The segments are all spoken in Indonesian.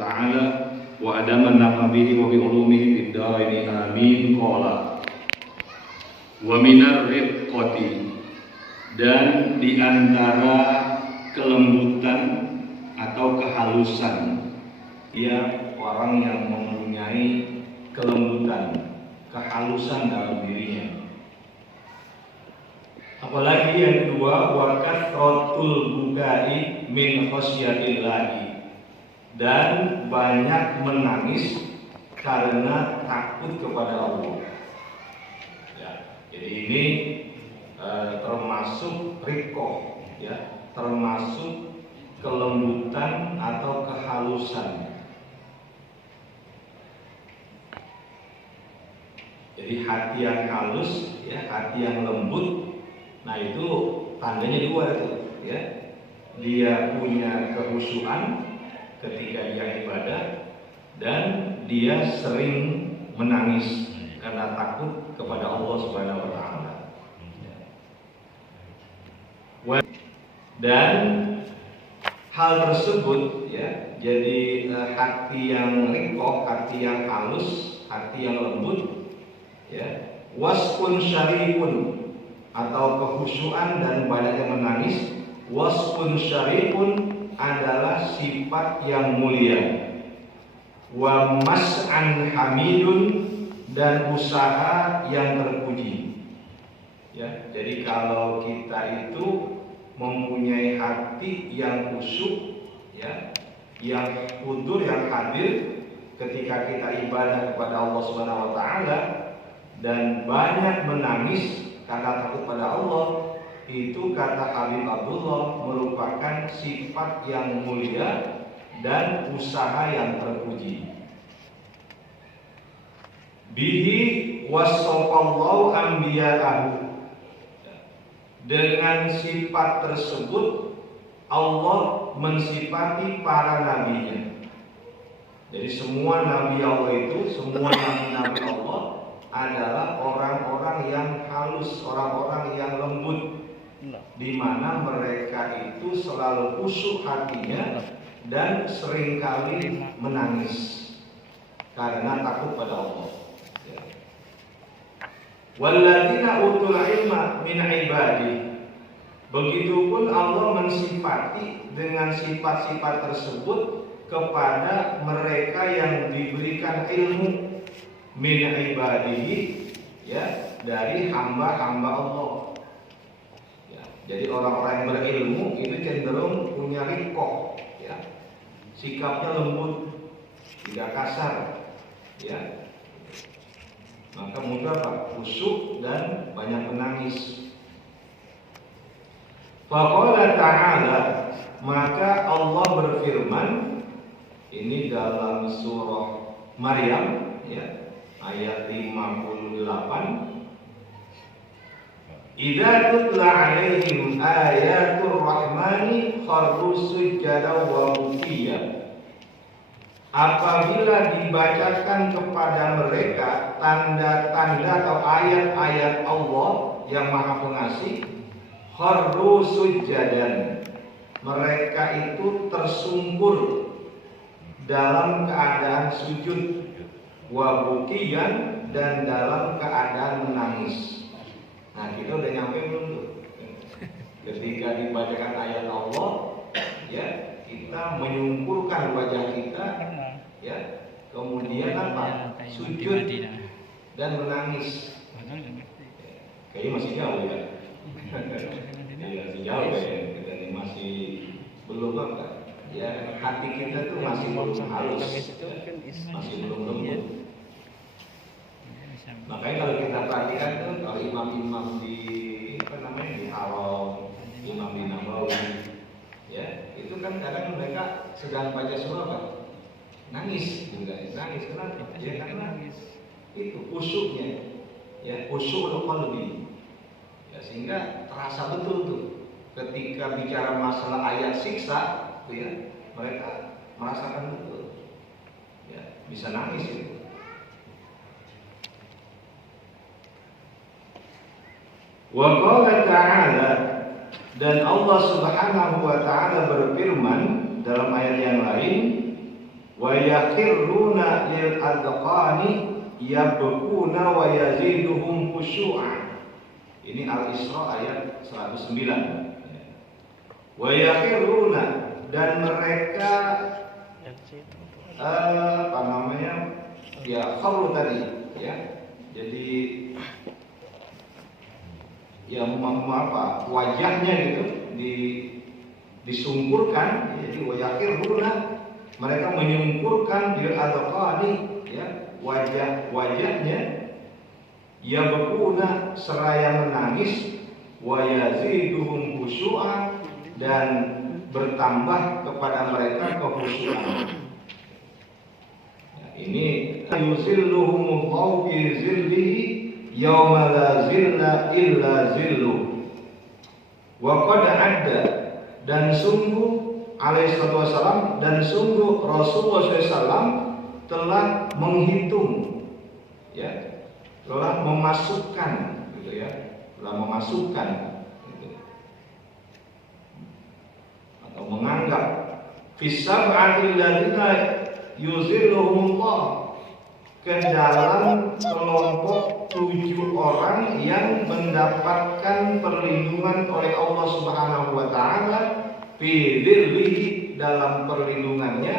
ta'ala wa adamanna bihi wa bi ulumihi fid dharain amin. Qala wa minar riqqati, dan di antara kelembutan atau kehalusan, dia orang yang mempunyai kelembutan, kehalusan dalam dirinya. Apalagi yang kedua, wa kathratul bukai min khasyatillahi, dan banyak menangis karena takut kepada Allah. Ya, jadi ini termasuk riqoh, ya, termasuk kelembutan atau kehalusan. Jadi hati yang halus, ya, hati yang lembut. Nah itu tandanya dua itu, ya. Dia punya kehusuan ketika dia ibadah, dan dia sering menangis karena takut kepada Allah Subhanahu wa taala. Dan hal tersebut, ya, jadi hati yang riqoh, hati yang halus, hati yang lembut, ya, wasfun syarifun, atau kehusuan dan banyak yang menangis. Wasfun syarifun adalah sifat yang mulia. Wa mas'an hamidun, dan usaha yang terpuji. Ya, jadi kalau kita itu mempunyai hati yang khusyuk, ya, yang hudur, yang hadir ketika kita ibadah kepada Allah Subhanahu wa taala, dan banyak menangis karena takut pada Allah, itu kata Habib Abdullah merupakan sifat yang mulia dan usaha yang terpuji. Bihi wasofallahu anbiya'ahu, dengan sifat tersebut Allah mensifati para nabinya. Jadi semua nabi Allah itu, semua nabi-nabi Allah adalah orang-orang yang halus, orang-orang yang lembut, di mana mereka itu selalu khusyuk hatinya dan seringkali menangis karena takut pada Allah. Walladzina utul ilma min ibadi, begitupun Allah mensifati dengan sifat-sifat tersebut kepada mereka yang diberikan ilmu, min ibadihi, ya, dari hamba-hamba Allah. Ya, jadi orang-orang yang berilmu itu cenderung punya riqoh, ya, sikapnya lembut, tidak kasar, ya, maka mudah Pak khusyuk dan banyak menangis. Faqala ta'ala, maka Allah berfirman, ini dalam surah Maryam, ya, ayat 58, idza tutla 'alaihim ayatul rahmani kharru sujada wa bukiya, apabila dibacakan kepada mereka tanda-tanda atau ayat-ayat Allah yang Maha Pengasih, kharru sujadan, mereka itu tersungkur dalam keadaan sujud, wa bukiyan, dan dalam keadaan menangis. Nah, kita udah nyampe belum tuh? Ketika dibacakan ayat Allah, ya, kita menyungkurkan wajah kita, ya, kemudian apa? Sujud dan menangis. Kayaknya masih jauh, ya. Ya, masih jauh ya. Kita ini masih belum apa? Ya, hati kita tuh masih belum halus, ya, masih belum lembut. Makanya kalau kita perhatikan tuh, kalau imam-imam di di Haram, imam di Nabawi, ya, itu kan kadang mereka sedang baca surah apa? Nangis juga, nangis kenapa? Ya karena itu khusyuknya, ya, khusyukul qalbi, ya, sehingga terasa betul tuh ketika bicara masalah ayat siksa, tuh, ya, mereka merasakan betul, ya, bisa nangis itu. Wa qala ta'ala, dan Allah Subhanahu wa taala berfirman dalam ayat yang lain, wa yakhiruna lil adqani yabkuna wa yaziduhum khusyu'an. Ini Al-Isra ayat 109. Wa yakhiruna, dan mereka ya kharru tadi ya. Jadi ya wajahnya gitu disungkurkan, jadi wa yakhiruna, mereka menyungkurkan bil adqani ya, wajahnya ya berguna seraya menangis, wa yaziduhum khusyu'an, dan bertambah kepada mereka kekhusyuan. Nah, ini yuzilluhumullahu fi zillihi yauma la zilla illa zilluh. Wa qad adda, dan sungguh alaihi wasallam, dan sungguh Rasulullah SAW telah menghitung ya, telah memasukkan gitu ya, telah memasukkan gitu, atau menganggap fisab'atil ladzina yuzilluhumullah, ke dalam kelompok 7 orang yang mendapatkan perlindungan oleh Allah Subhanahu wa taala fi dzillihi, dalam perlindungannya,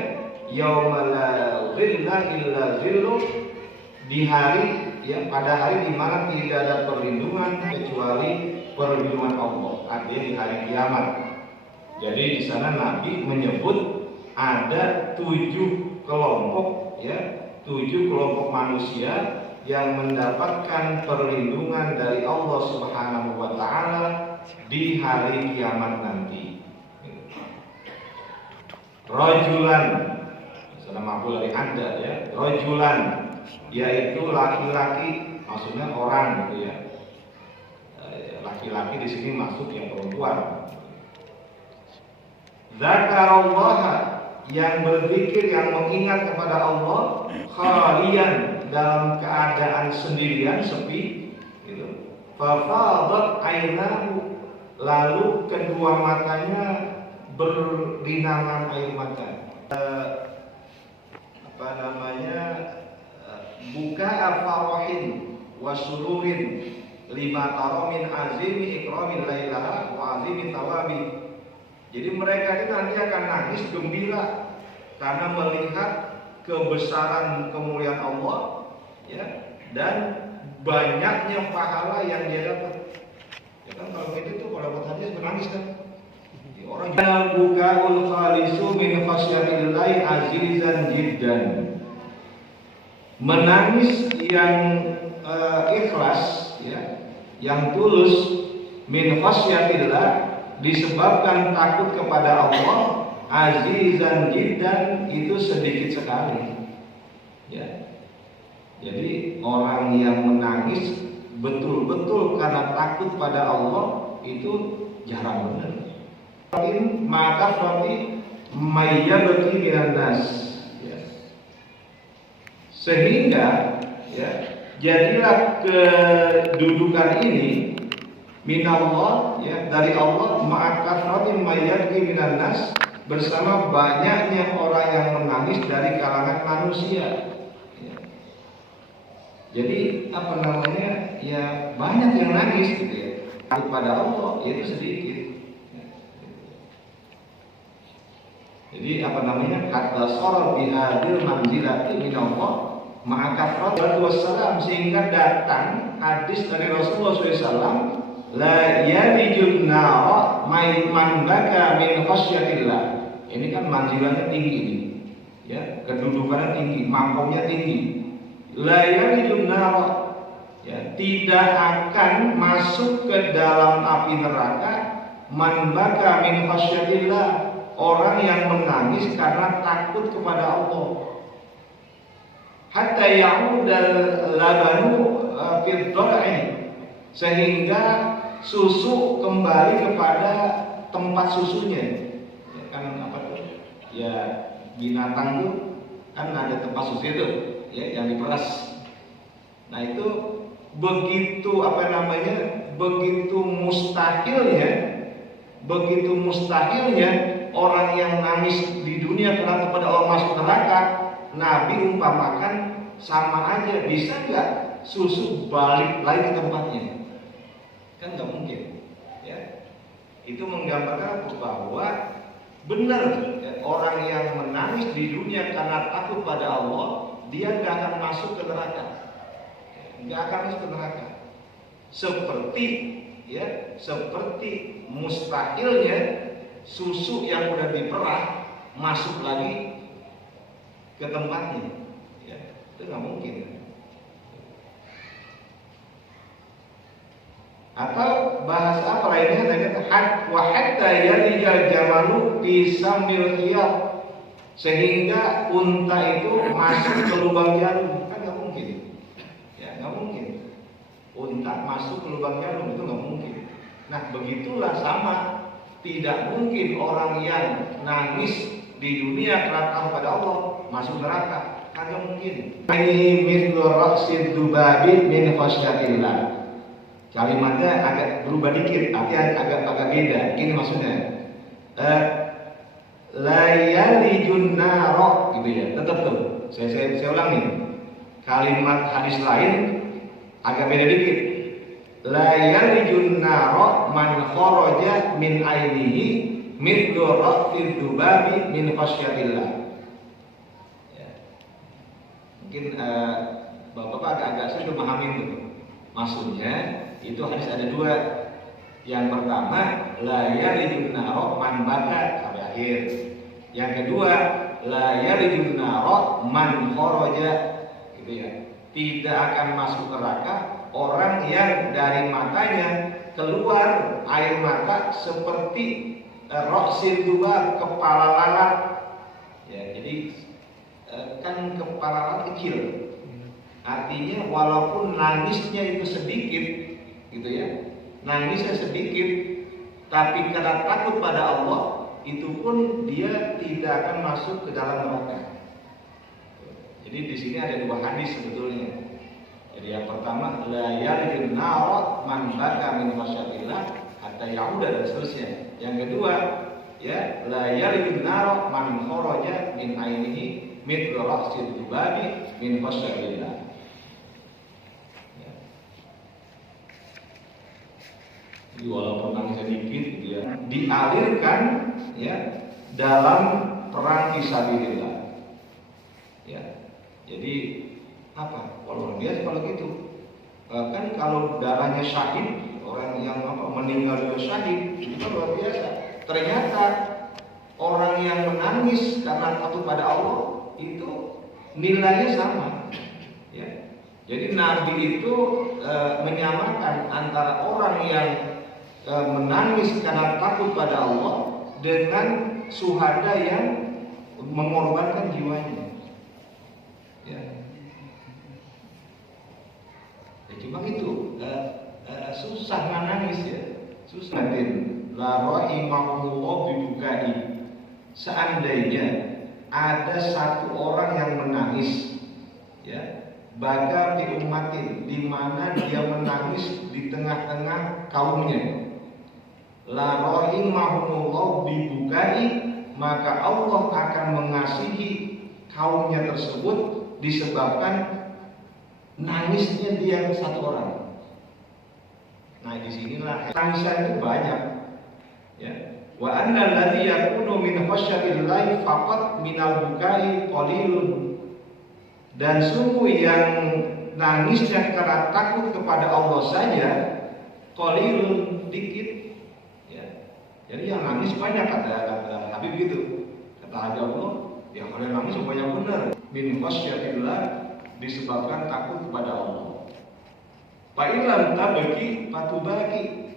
yauma la dzilla illa dzilluh, di hari ya, pada hari di mana tidak ada perlindungan kecuali perlindungan Allah, artinya di hari kiamat. Jadi di sana Nabi menyebut ada 7 kelompok ya, 7 kelompok manusia yang mendapatkan perlindungan dari Allah Subhanahu wa taala di hari kiamat nanti. Rajulan, salah maqul dari Anda ya, rajulan, yaitu laki-laki, maksudnya orang gitu ya. Laki-laki di sini maksud yang perempuan. Zakarallaha, yang berzikir, yang mengingat kepada Allah, khalian, dalam keadaan sendirian, sepi gitu. Fafadat ainahu, lalu kedua matanya berlinangan air mata. Buka afarahin wa sururin lima tara min azimi ikramil lailaha wa azimi tawabi. Jadi mereka ini nanti akan nangis gembira karena melihat kebesaran kemuliaan Allah ya, dan banyaknya pahala yang dia dapat. Ya kan kalau itu tuh kalau dapat hadis menangis kan. Ya, orang bukaul khalisu min khasyatillahi azizan jiddan. Menangis yang ikhlas ya, yang tulus, min khasyatillah, disebabkan takut kepada Allah, azizan jiddan, itu sedikit sekali ya. Jadi orang yang menangis betul-betul karena takut pada Allah itu jarang benar. Maka berarti mayyabati minan nas ya. Sehingga ya, jadilah kedudukan ini minallah ya, dari Allah, ma'akafratin mayyabki minan nas, bersama banyaknya orang yang menangis dari kalangan manusia ya. Jadi ya banyak yang nangis gitu ya, pada Allah itu sedikit ya. Jadi kata sorot bihadil manzilati minallah ma'akafrat wassalam, sehingga datang hadis dari Rasulullah SAW, la yalijun nara man baka min khasyatillah. Ini kan manzilannya tinggi ini ya, kedudukannya tinggi, maqamnya tinggi. La yalijun nara ya, tidak akan masuk ke dalam api neraka man baka min khasyatillah, orang yang menangis karena takut kepada Allah. Hatta ya'udal labanu fid dhar'i, sehingga susu kembali kepada tempat susunya. Ya kan ya, binatang tuh kan ada tempat susu itu ya, yang diperas. Nah itu begitu begitu mustahilnya orang yang nangis di dunia karena kepada Allah masuk neraka, Nabi umpamakan sama aja, bisa nggak susu balik lagi ke tempatnya? Kan nggak mungkin, ya. Itu menggambarkan bahwa benar orang yang menangis di dunia karena takut pada Allah, dia nggak akan masuk ke neraka, nggak akan masuk ke neraka. Seperti mustahilnya susu yang udah diperah masuk lagi ke tempatnya, ya, itu nggak mungkin. Atau bahasa apa lainnya, wa hatta yalijal jamalu fi samil khiyat, sehingga unta itu masuk ke lubang jarum. Kan nggak mungkin, ya, nggak mungkin unta masuk ke lubang jarum, itu nggak mungkin. Nah, begitulah sama, tidak mungkin orang yang nangis di dunia karena takut pada Allah masuk neraka, kan nggak mungkin. Ini mithlu raqsid dubabi min khasyatillah. Kalimatnya agak berubah dikit, artinya agak beda. Gini maksudnya, la yalijun naro, gitu ya. Tetap tuh. Saya ulang nih. Kalimat hadis lain agak beda dikit. La yalijun naro man kharaja min ainihi mithlu raqsid dubabi min khasyatillah. Ya. Mungkin Bapak agak sulit memahami itu. Maksudnya itu hadis ada dua. Yang pertama, la yalijun naro man baka, sampai akhir. Yang kedua, la yalijun naro man kharaja, gitu ya. Tidak akan masuk neraka orang yang dari matanya keluar air mata seperti raqsil dubab, kepala lalat. Ya, jadi kan kepala lalat kecil. Artinya walaupun nangisnya itu sedikit, gitu ya, nangisnya sedikit, tapi karena takut pada Allah, itu pun dia tidak akan masuk ke dalam neraka. Jadi di sini ada dua hadis sebetulnya. Jadi yang pertama, la yalijun naro man baka min khasyatillah hatta yauda, dan seterusnya. Yang kedua, ya, la yalijun naro man kharaja min ainihi mithlu raqsid dubabi min khasyatillah. Jadi walaupun nangisnya dikit, ya, dialirkan, ya, dalam perang fisabilillah. Ya, jadi apa? Kalau biasa kalau gitu, kan kalau darahnya syahid, orang yang meninggal itu syahid, itu luar biasa. Ternyata orang yang menangis karena takut pada Allah itu nilainya sama. Ya, jadi Nabi itu menyamakan antara orang yang menangis karena takut pada Allah dengan syuhada yang mengorbankan jiwanya. Ya, cuma itu susah menangis, ya, susah. La rahimahullah bibukai. Seandainya ada satu orang yang menangis, ya, baka fi ummatin, di mana dia menangis di tengah-tengah kaumnya. La rahimahumullah bibukai, maka Allah akan mengasihi kaumnya tersebut disebabkan nangisnya dia satu orang. Nah, disinilah tangisan itu banyak, ya. Wa anna alladhi yakunu min khasyatillahi faqat minal bukai qalilun. Dan sungguh yang nangisnya karena takut kepada Allah saja qalilun, dikit. Jadi yang nangis banyak, kata Habib gitu. Kata Allah, yang kalau nangis banyak benar. Min khasyatillah, disebabkan takut kepada Allah. Fa illam tabki fatubaki.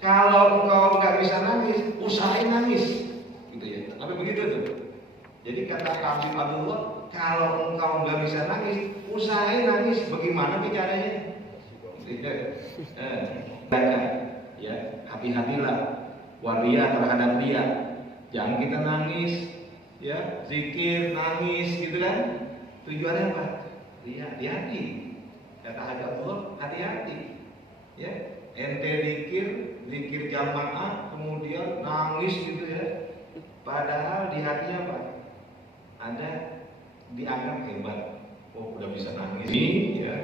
Kalau engkau nggak bisa nangis, usahain nangis, gitu ya. Tapi begitu tuh. Jadi kata Habib Abdullah, kalau engkau nggak bisa nangis, usahain nangis. Bagaimana caranya? Ya, hati-hatilah. Waria terhadap dia, jangan kita nangis, ya, zikir nangis, gitu kan? Tujuannya apa? Ria, hati-hati. Kata Haji Abdullah, hati-hati, ya. Ente zikir jamaah, kemudian nangis, gitu ya. Padahal di hatinya apa? Ada dianggap hebat. Oh, udah bisa nangis ini ya,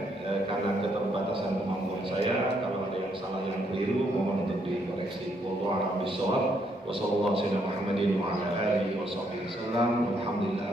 karena keterbatasan kemampuan saya. Kalau ada yang salah, yang keliru, mohon untuk dikoreksi. Wallahu a'lam bishawab. Wassallallahu ala Muhammadin wa ala alihi wasallam. Alhamdulillah.